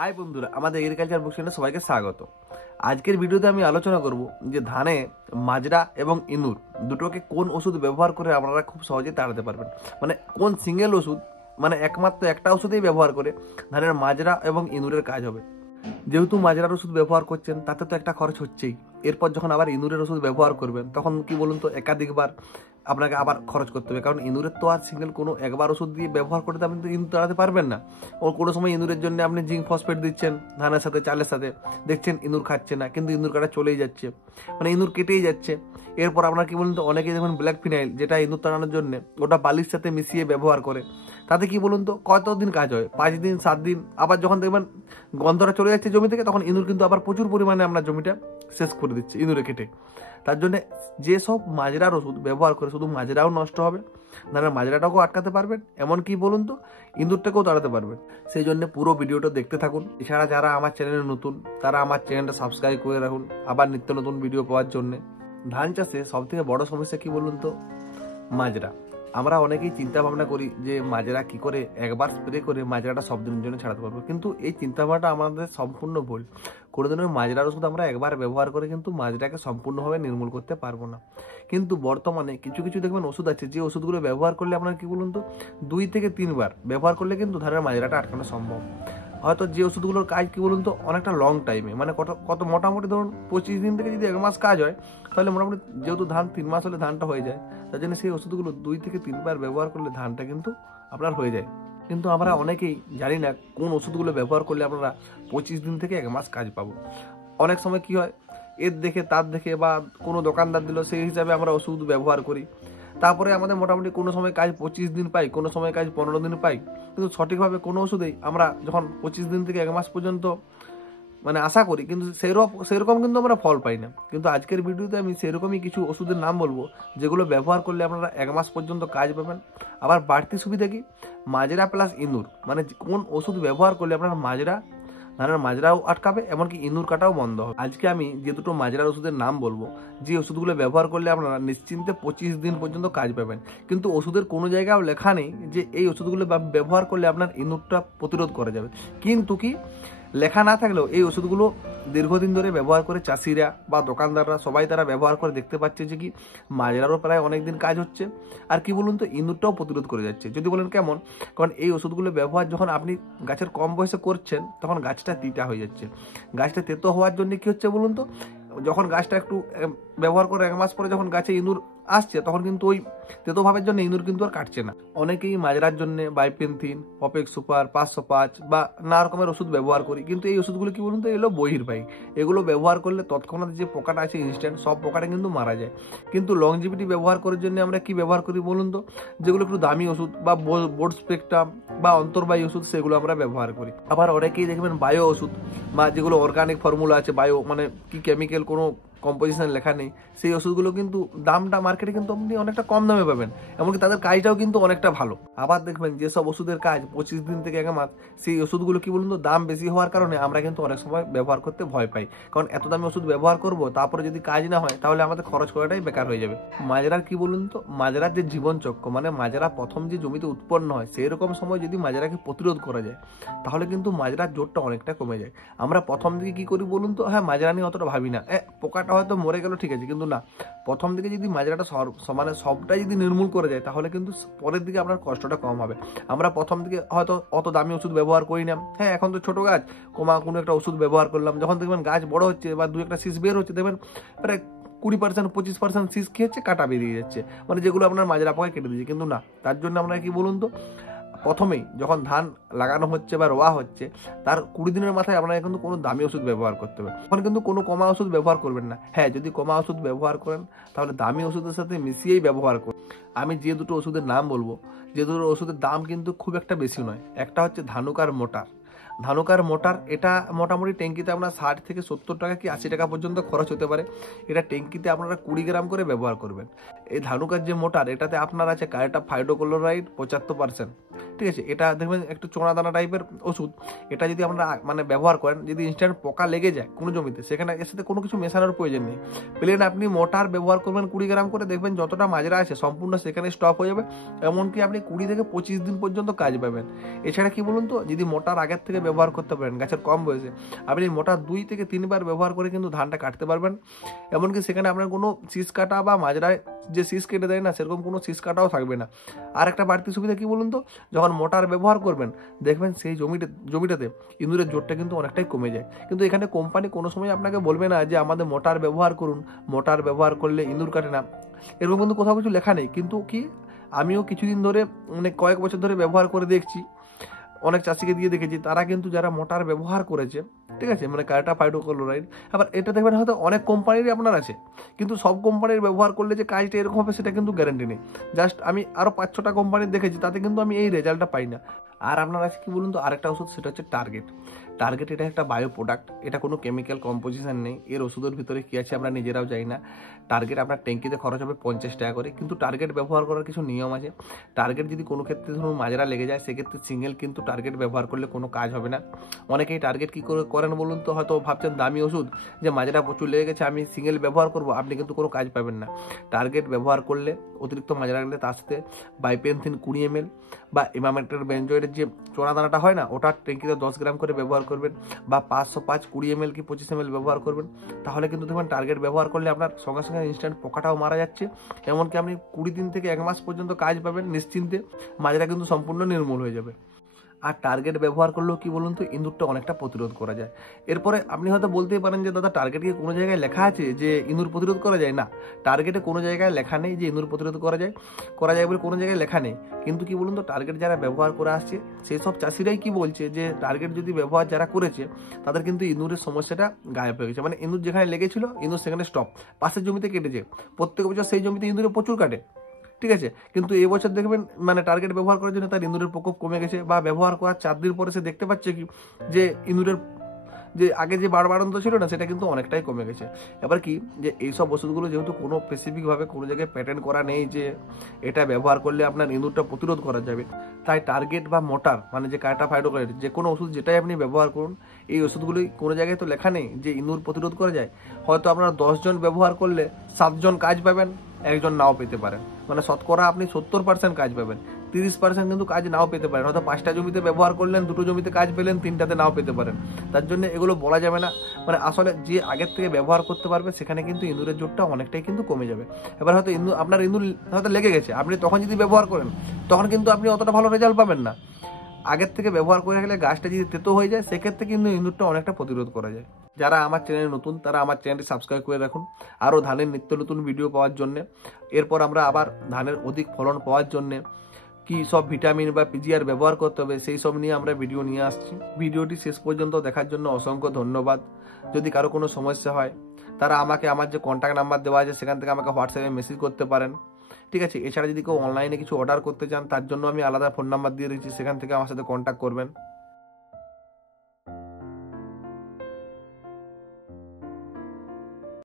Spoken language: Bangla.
হাই বন্ধুরা, আমাদের এগ্রিকালচার বুক চ্যানেলে সবাইকে স্বাগত। আজকের ভিডিওতে আমি আলোচনা করব যে ধানে মাজরা এবং ইঁদুর দুটোকে কোন ওষুধ ব্যবহার করে আপনারা খুব সহজে তাড়াতে পারবেন। মানে কোন সিঙ্গেল ওষুধ, মানে একমাত্র একটা ওষুধেই ব্যবহার করে ধানের মাজরা এবং ইঁদুরের কাজ হবে। যেহেতু মাজরার ওষুধ ব্যবহার করছেন তাতে তো একটা খরচ হচ্ছেই, এরপর যখন আবার ইঁদুরের ওষুধ ব্যবহার করবেন তখন কি বলুন তো একাধিকবার আপনাকে আবার খরচ করতে হবে, কারণ ইঁদুরের তো আর সিঙ্গেল কোনো একবার ওষুধ দিয়ে ব্যবহার করতে আপনি তো ইঁদুর তাড়াতে পারবেন না। ও কোনো সময় ইঁদুরের জন্য আপনি জিঙ্ক ফসফেট দিচ্ছেন ধানের সাথে চালের সাথে, দেখছেন ইঁদুর খাচ্ছে না, কিন্তু ইঁদুর কাটা চলেই যাচ্ছে, মানে ইঁদুর কেটেই যাচ্ছে। এরপর আপনার কি বলুন তো অনেকেই দেখুন ব্ল্যাক ফিনাইল, যেটা ইঁদুর তাড়ানোর জন্য ওটা বালির সাথে মিশিয়ে ব্যবহার করে, তাতে কি বলুন তো কতদিন কাজ হয়, 5 দিন 7 দিন। আবার যখন দেখবেন গন্ধটা চলে যাচ্ছে জমি থেকে, তখন ইঁদুর কিন্তু আবার প্রচুর পরিমাণে আপনার জমিটা শেষ করে দিচ্ছে ইঁদুরে কেটে। তার জন্য যেসব মাজরার ওষুধ ব্যবহার করে শুধু মাজরাও নষ্ট হবে, ধানের মাজরাটাকেও আটকাতে পারবেন, এমনকি বলুন তো ইঁদুরটাকেও তাড়াতে পারবেন। সেই জন্য পুরো ভিডিওটা দেখতে থাকুন। এছাড়া যারা আমার চ্যানেলে নতুন তারা আমার চ্যানেলটা সাবস্ক্রাইব করে রাখুন আবার নিত্য নতুন ভিডিও পাওয়ার জন্য। ধান চাষে সবথেকে বড় সমস্যা কি বলুন তো মাজরা। আমরা অনেকেই চিন্তা ভাবনা করি যে মাজরা কি করে একবার স্প্রে করে মাজরাটা সব দিনের জন্য ছাড়াতে পারবো, কিন্তু এই চিন্তা ভাবনাটা আমাদের সম্পূর্ণ ভুল। কোনোদিনও মাজরার ওষুধ আমরা একবার ব্যবহার করে কিন্তু মাজরাকে সম্পূর্ণভাবে নির্মূল করতে পারবো না। কিন্তু বর্তমানে কিছু কিছু দেখবেন ওষুধ আছে, যে ওষুধগুলো ব্যবহার করলে আপনার কি বলুন তো 2 থেকে 3 বার ব্যবহার করলে কিন্তু ধানের মাজরাটা আটকানো সম্ভব। হয়তো যে ওষুধগুলোর কাজ কি বলুন তো অনেকটা লং টাইমে, মানে কত মোটামুটি ধরুন 25 দিন থেকে যদি 1 মাস কাজ হয়, তাহলে মোটামুটি যেহেতু ধান 3 মাস হলে ধানটা হয়ে যায়, তার জন্য সেই ওষুধগুলো 2 থেকে 3 বার ব্যবহার করলে ধানটা কিন্তু আপনার হয়ে যায়। কিন্তু আমরা অনেকেই জানি না কোন ওষুধগুলো ব্যবহার করলে আপনারা 25 দিন থেকে 1 মাস কাজ পাবো। অনেক সময় কি হয়, এর দেখে তার দেখে বা কোনো দোকানদার দিল সেই হিসাবে আমরা ওষুধ ব্যবহার করি, তারপরে আমাদের মোটামুটি কোনো সময় কাজ 25 দিন পাই, কোনো সময় কাজ 15 দিন পাই, কিন্তু সঠিকভাবে কোনো ওষুধেই আমরা যখন 25 দিন থেকে 1 মাস পর্যন্ত মানে আশা করি, কিন্তু সেরকম কিন্তু আমরা ফল পাই না। কিন্তু আজকের ভিডিওতে আমি সেরকমই কিছু ওষুধের নাম বলবো যেগুলো ব্যবহার করলে আপনারা 1 মাস পর্যন্ত কাজ পাবেন। আবার বাড়তি সুবিধা কি, মাজরা প্লাস ইঁদুর, মানে কোন ওষুধ ব্যবহার করলে আপনার ধানের মাজরাও আটকাবে, এমনকি ইঁদুর কাটাও বন্ধ হবে। আজকে আমি যে দুটো মাজরার ওষুধের নাম বলবো, যে ওষুধগুলো ব্যবহার করলে আপনারা নিশ্চিন্তে 25 দিন পর্যন্ত কাজ পাবেন, কিন্তু ওষুধের কোনো জায়গাও লেখা নেই যে এই ওষুধগুলো ব্যবহার করলে আপনার ইঁদুরটা প্রতিরোধ করা যাবে। কিন্তু কি লেখা না থাকলেও এই ওষুধগুলো দীর্ঘদিন ধরে ব্যবহার করে চাষিরা বা দোকানদাররা সবাই তারা ব্যবহার করে দেখতে পাচ্ছে যে কি মাজরারও প্রায় অনেক দিন কাজ হচ্ছে, আর কি বলুন তো ইঁদুরটাও প্রতিরোধ করে যাচ্ছে। যদি বলেন কেমন, কারণ এই ওষুধগুলো ব্যবহার যখন আপনি গাছের কম বয়সে করছেন তখন গাছটা তিতা হয়ে যাচ্ছে। গাছটা তেতো হওয়ার জন্য কি হচ্ছে বলুন তো, যখন গাছটা একটু ব্যবহার করে 1 মাস পরে যখন গাছে ইঁদুর আসছে, তখন কিন্তু ওই তেতো ভাবের জন্য ইঁদুর কিন্তু আর কাটছে না। অনেকেই মাজরার জন্য বাইপেনথিন, অপেক্স সুপার 505 বা নানা রকমের ওষুধ ব্যবহার করি, কিন্তু এই ওষুধগুলো কি বলুন তো এগুলো বহির্বাহী। এগুলো ব্যবহার করলে তৎক্ষণাৎ যে পোকাটা আছে ইনস্ট্যান্ট সব পোকাটা কিন্তু মারা যায়। কিন্তু লংজিভিটি ব্যবহার করার জন্য আমরা কি ব্যবহার করি বলুন তো, যেগুলো একটু দামি ওষুধ বা বোর্ড স্পেকট্রাম বা অন্তর্বাহী ওষুধ, সেগুলো আমরা ব্যবহার করি। আবার অনেকেই দেখবেন বায়ো ওষুধ বা যেগুলো অর্গানিক ফর্মুলা আছে, বায়ো মানে কি কেমিক্যাল কোনো কম্পোজিশন লেখা নেই, সেই ওষুধগুলো কিন্তু দামটা মার্কেটে কিন্তু আপনি অনেকটা কম দামে পাবেন, এমনকি তাদের কাজটাও কিন্তু অনেকটা ভালো। আবার দেখবেন যেসব ওষুধের কাজ 25 দিন থেকে 1 মাস, সেই ওষুধগুলো কি বলুন তো দাম বেশি হওয়ার কারণে আমরা কিন্তু অনেক সময় ব্যবহার করতে ভয় পাই, কারণ এত দামি ওষুধ ব্যবহার করব তারপরে যদি কাজ না হয় তাহলে আমাদের খরচ করাটাই বেকার হয়ে যাবে। মাজরার কি বলুন তো, মাজরার যে জীবনচক্র, মানে মাজরা প্রথম যে জমিতে উৎপন্ন হয় সেই রকম সময় যদি মাজরাকে প্রতিরোধ করা যায়, তাহলে কিন্তু মাজরার জোরটা অনেকটা কমে যায়। আমরা প্রথম দিকে কি করি বলুন তো, হ্যাঁ মাজরা নিয়ে অতটা ভাবি না, পোকাটা হয়তো মরে গেল ঠিক আছে, কিন্তু না, প্রথম দিকে যদি মাজরাটা মানে সবটাই যদি নির্মূল করে যায় তাহলে কিন্তু পরের দিকে আপনার কষ্টটা কম হবে। আমরা প্রথম দিকে হয়তো অত দামি ওষুধ ব্যবহার করি না, হ্যাঁ এখন তো ছোট গাছ কোনো একটা ওষুধ ব্যবহার করলাম, যখন দেখবেন গাছ বড় হচ্ছে বা 2-1টা শীষ বের হচ্ছে, দেখবেন প্রায় 20% 25% শীষ কি হচ্ছে কাটা বেরিয়ে যাচ্ছে, মানে যেগুলো আপনার মাজরা পোকায় কেটে দিচ্ছে। কিন্তু না, তার জন্য আমরা কি বলুন তো প্রথমেই যখন ধান লাগানো হচ্ছে বা রোয়া হচ্ছে তার 20 দিনের মাথায় আপনাকে কিন্তু কোনো দামি ওষুধ ব্যবহার করতে হবে, তখন কিন্তু কোনো কমা ওষুধ ব্যবহার করবেন না। হ্যাঁ যদি কমা ওষুধ ব্যবহার করেন তাহলে দামি ওষুধের সাথে মিশিয়েই ব্যবহার করুন। আমি যে দুটো ওষুধের নাম বলবো, যে দুটো ওষুধের দাম কিন্তু খুব একটা বেশি নয়, একটা হচ্ছে ধানুকার মোটার, এটা মোটামুটি ট্যাঙ্কিতে আপনার 60 থেকে 70 টাকা কি 80 টাকা পর্যন্ত খরচ হতে পারে। এটা ট্যাঙ্কিতে আপনারা 20 গ্রাম করে ব্যবহার করবেন। এই ধানুকার যে মোটার, এটাতে আপনার আছে কার্টা ফাইডোক্লোরাইড 75%, ঠিক আছে। এটা দেখবেন একটু চোনা দানা টাইপের ওষুধ, এটা যদি আপনারা মানে ব্যবহার করেন, যদি ইনস্ট্যান্ট পোকা লেগে যায় কোনো জমিতে, সেখানে এর সাথে কোনো কিছু মেশানোর প্রয়োজন নেই। প্লেন আপনি মোটার ব্যবহার করবেন 20 গ্রাম করে, দেখবেন যতটা মাজরা আছে সম্পূর্ণ সেখানে স্টপ হয়ে যাবে। এমনকি আপনি 20 থেকে 25 দিন পর্যন্ত কাজ পাবেন। এছাড়া কি বলুন তো, যদি মোটার আগের থেকে ব্যবহার করতে পারেন গাছের কম বয়সে, আপনি মোটা 2 থেকে 3 বার ব্যবহার করে কিন্তু ধানটা কাটতে পারবেন। এমনকি সেখানে আপনার কোনো শীষ কাটা বা মাজরায় যে শীষ কেটে দেয় না, সেরকম কোনো শীষ কাটাও থাকবে না। আর একটা বাড়তি সুবিধা কি বলুন তো, যখন মোটার ব্যবহার করবেন দেখবেন সেই জমিটাতে ইঁদুরের জোরটা কিন্তু অনেকটাই কমে যায়। কিন্তু এখানে কোম্পানি কোনো সময় আপনাকে বলবে না যে আমাদের মোটার ব্যবহার করুন, মোটার ব্যবহার করলে ইঁদুর কাটে না, এরকম কিন্তু কোথাও কিছু লেখা নেই। কিন্তু কি, আমিও কিছুদিন ধরে মানে কয়েক বছর ধরে ব্যবহার করে দেখছি, অনেক চাষিকে দিয়ে দেখেছি, তারা কিন্তু যারা মোটার ব্যবহার করেছে, ঠিক আছে, মানে কার্টা ফাইটোক্লোরাইড, আবার এটা দেখবেন হয়তো অনেক কোম্পানিরই আপনার আছে, কিন্তু সব কোম্পানির ব্যবহার করলে যে কাজটা এরকম হবে সেটা কিন্তু গ্যারান্টি নেই। জাস্ট আমি আরও 5-6টা কোম্পানির দেখেছি, তাতে কিন্তু আমি এই রেজাল্টটা পাই না। আর আপনার আছে কি বলুন তো আরেকটা ওষুধ, সেটা হচ্ছে টার্গেট। টার্গেট এটা একটা বায়ো প্রোডাক্ট, এটা কোনো কেমিক্যাল কম্পোজিশন নেই, এর ওষুধের ভিতরে কী আছে আমরা নিজেরাও জানি না। টার্গেট আপনার ট্যাঙ্কিতে খরচ হবে 50 টাকা করে, কিন্তু টার্গেট ব্যবহার করার কিছু নিয়ম আছে। টার্গেট যদি কোনো ক্ষেত্রে ধরুন মাজরা লেগে যায়, সেক্ষেত্রে সিঙ্গেল কিন্তু টার্গেট ব্যবহার করলে কোনো কাজ হবে না। অনেকেই টার্গেট কী করে করেন বলুন তো, হয়তো ভাবছেন দামি ওষুধ, যে মাজরা প্রচুর লেগে গেছে আমি সিঙ্গেল ব্যবহার করব, আপনি কিন্তু কোনো কাজ পাবেন না। টার্গেট ব্যবহার করলে অতিরিক্ত মাজরা গেলে তার সাথে বাইপেনথিন 20 ml বা ইমামেক্টের বেঞ্জয়েডের যে চোনা দানাটা হয় না, ওটা ট্যাঙ্কিতে 10 গ্রাম করে ব্যবহার করবেন, বা 505 20 ml কি 25 ml ব্যবহার করবেন। তাহলে কিন্তু দেখবেন টার্গেট ব্যবহার করলে আপনার সঙ্গে সঙ্গে ইনস্ট্যান্ট পোকাটাও মারা যাচ্ছে, এমনকি আপনি 20 দিন থেকে 1 মাস পর্যন্ত কাজ পাবেন নিশ্চিন্তে, মাজরা কিন্তু সম্পূর্ণ নির্মূল হয়ে যাবে। আর টার্গেট ব্যবহার করলেও কি বলুন তো, ইঁদুরটা অনেকটা প্রতিরোধ করা যায়। এরপরে আপনি হয়তো বলতেই পারেন যে দাদা টার্গেট কি কোনো জায়গায় লেখা আছে যে ইঁদুর প্রতিরোধ করা যায়? না, টার্গেটে কোনো জায়গায় লেখা নেই যে ইঁদুর প্রতিরোধ করা যায় বলে কোনো জায়গায় লেখা নেই। কিন্তু কি বলুন তো, টার্গেট যারা ব্যবহার করে আসছে সেই সব চাষিরাই কি বলছে যে টার্গেট যদি ব্যবহার যারা করেছে তাদের কিন্তু ইঁদুরের সমস্যাটা গায়েব হয়ে গেছে। মানে ইঁদুর যেখানে লেগেছিল ইঁদুর সেখানে স্টপ, পাশের জমিতে কেটেছে, প্রত্যেক বছর সেই জমিতে ইঁদুরে প্রচুর কাটে, ঠিক আছে, কিন্তু এবছর দেখবেন মানে টার্গেট ব্যবহার করার জন্য তার ইঁদুরের প্রকোপ কমে গেছে, বা ব্যবহার করার 4 দিন পরে সে দেখতে পাচ্ছে কি যে ইঁদুরের যে আগে যে বাড়ন্ত ছিল না, সেটা কিন্তু অনেকটাই কমে গেছে। এবার কি, যে এইসব ওষুধগুলো যেহেতু কোনো স্পেসিফিকভাবে কোনো জায়গায় প্যাটেন্ট করা নেই যে এটা ব্যবহার করলে আপনার ইঁদুরটা প্রতিরোধ করা যাবে, তাই টার্গেট বা মোটার মানে যে কার্টা ফাইটোক্লোরাইড যে কোনো ওষুধ যেটাই আপনি ব্যবহার করুন, এই ওষুধগুলি কোনো জায়গায় তো লেখা নেই যে ইঁদুর প্রতিরোধ করা যায়। হয়তো আপনারা 10 জন ব্যবহার করলে 7 জন কাজ পাবেন, একজন নাও পেতে পারেন, মানে শতকরা আপনি 70% কাজ পাবেন, 30% কিন্তু কাজ নাও পেতে পারেন। হয়তো 5টা জমিতে ব্যবহার করলেন, 2টো জমিতে কাজ পেলেন, 3টাতে নাও পেতে পারেন। তার জন্য এগুলো বলা যাবে না, মানে আসলে যে আগের থেকে ব্যবহার করতে পারবে সেখানে কিন্তু ইঁদুরের জোরটা অনেকটাই কিন্তু কমে যাবে। এবার হয়তো আপনার ইঁদুর হয়তো লেগে গেছে, আপনি তখন যদি ব্যবহার করেন তখন কিন্তু আপনি অতটা ভালো রেজাল্ট পাবেন না। আগের থেকে ব্যবহার করে গেলে গাছটা যদি তেতো হয়ে যায়, সেক্ষেত্রে কিন্তু ইঁদুরটা অনেকটা প্রতিরোধ করা যায়। যারা আমার চ্যানেলে নতুন তারা আমার চ্যানেলটি সাবস্ক্রাইব করে রাখুন আরও ধানের নিত্য নতুন ভিডিও পাওয়ার জন্যে। এরপর আমরা আবার ধানের অধিক ফলন পাওয়ার জন্যে কি সব ভিটামিন বা পিজিআর ব্যবহার করতে হবে সেই সব নিয়ে আমরা ভিডিও নিয়ে আসছি। ভিডিওটি শেষ পর্যন্ত দেখার জন্য অসংখ্য ধন্যবাদ। যদি কারো কোনো সমস্যা হয় তারা আমাকে আমার যে কন্ট্যাক্ট নাম্বার দেওয়া আছে সেখান থেকে আমাকে হোয়াটসঅ্যাপে মেসেজ করতে পারেন, ঠিক আছে। এছাড়া যদি কেউ অনলাইনে কিছু অর্ডার করতে চান তার জন্য আমি আলাদা ফোন নাম্বার দিয়ে দিচ্ছি, সেখান থেকে আমার সাথে কন্ট্যাক্ট করবেন।